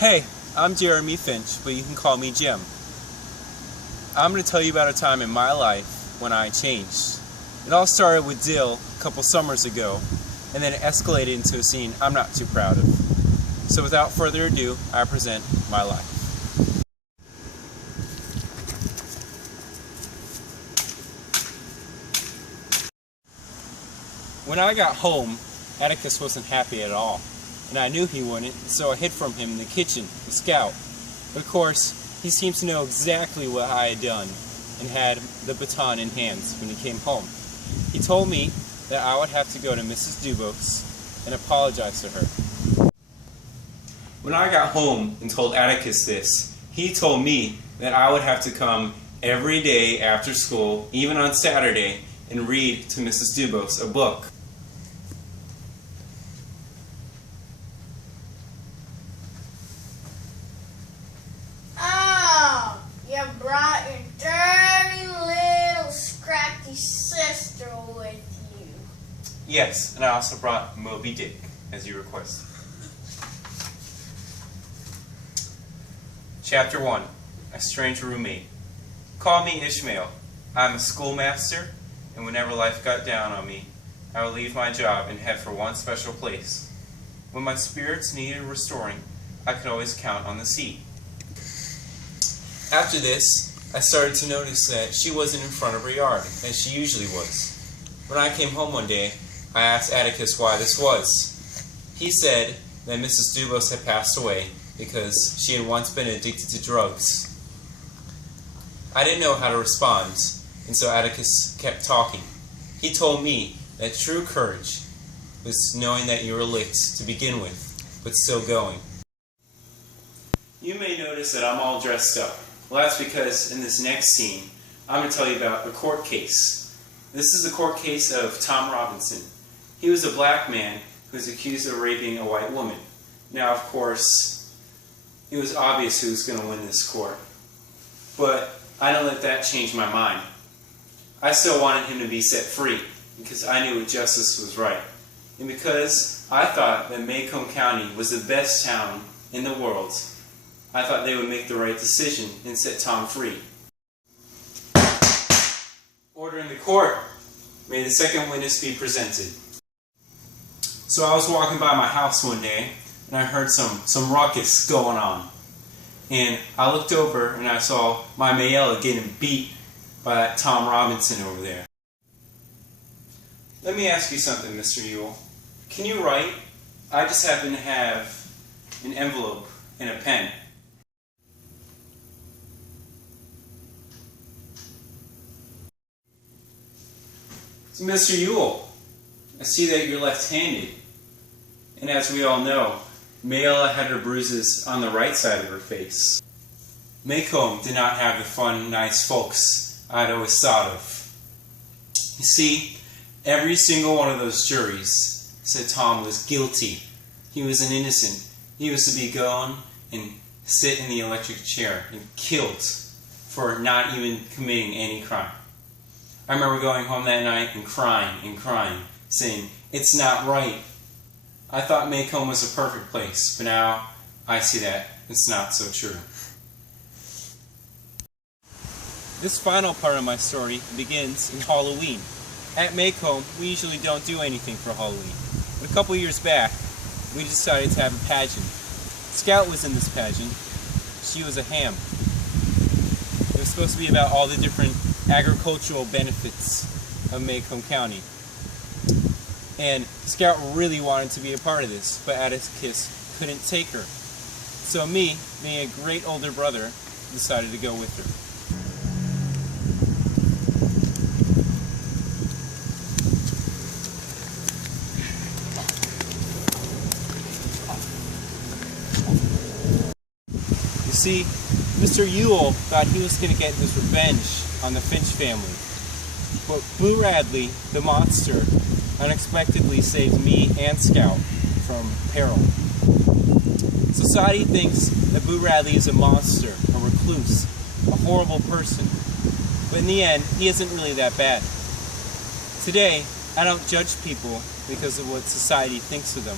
Hey, I'm Jeremy Finch, but you can call me Jim. I'm going to tell you about a time in my life when I changed. It all started with Dill a couple summers ago, and then it escalated into a scene I'm not too proud of. So without further ado, I present my life. When I got home, Atticus wasn't happy at all, and I knew he wouldn't, so I hid from him in the kitchen with Scout. Of course, he seemed to know exactly what I had done and had the baton in hands when he came home. He told me that I would have to go to Mrs. Dubose and apologize to her. When I got home and told Atticus this, he told me that I would have to come every day after school, even on Saturday, and read to Mrs. Dubose a book. Oh, you brought your dirty little scrappy sister with you. Yes, and I also brought Moby Dick, as you requested. Chapter 1. A Strange Roommate. Call me Ishmael. I'm a schoolmaster, and whenever life got down on me, I would leave my job and head for one special place. When my spirits needed restoring, I could always count on the sea. After this, I started to notice that she wasn't in front of her yard, as she usually was. When I came home one day, I asked Atticus why this was. He said that Mrs. Dubose had passed away because she had once been addicted to drugs. I didn't know how to respond, and so Atticus kept talking. He told me that true courage was knowing that you were licked to begin with, but still going. You may notice that I'm all dressed up. Well, that's because in this next scene, I'm going to tell you about a court case. This is the court case of Tom Robinson. He was a black man who was accused of raping a white woman. Now, of course, it was obvious who was going to win this court. But I don't let that change my mind. I still wanted him to be set free because I knew what justice was right. And because I thought that Macomb County was the best town in the world, I thought they would make the right decision and set Tom free. Order in the court. May the second witness be presented. So I was walking by my house one day, and I heard some ruckus going on. And I looked over, and I saw my Mayella getting beat by that Tom Robinson over there. Let me ask you something, Mr. Ewell. Can you write? I just happen to have an envelope and a pen. So, Mr. Ewell, I see that you're left-handed. And as we all know, Mayella had her bruises on the right side of her face. Macomb did not have the fun, nice folks I'd always thought of. You see, every single one of those juries said Tom was guilty. He was an innocent. He was to be gone and sit in the electric chair and killed for not even committing any crime. I remember going home that night and crying, saying, "It's not right." I thought Macomb was a perfect place, but now I see that it's not so true. This final part of my story begins in Halloween. At Macomb, we usually don't do anything for Halloween. But a couple years back, we decided to have a pageant. Scout was in this pageant. She was a ham. It was supposed to be about all the different agricultural benefits of Macomb County. And Scout really wanted to be a part of this, but Atticus couldn't take her. So me, being a great older brother, decided to go with her. You see, Mr. Ewell thought he was going to get his revenge on the Finch family. But Boo Radley, the monster, unexpectedly saved me and Scout from peril. Society thinks that Boo Radley is a monster, a recluse, a horrible person. But in the end, he isn't really that bad. Today, I don't judge people because of what society thinks of them.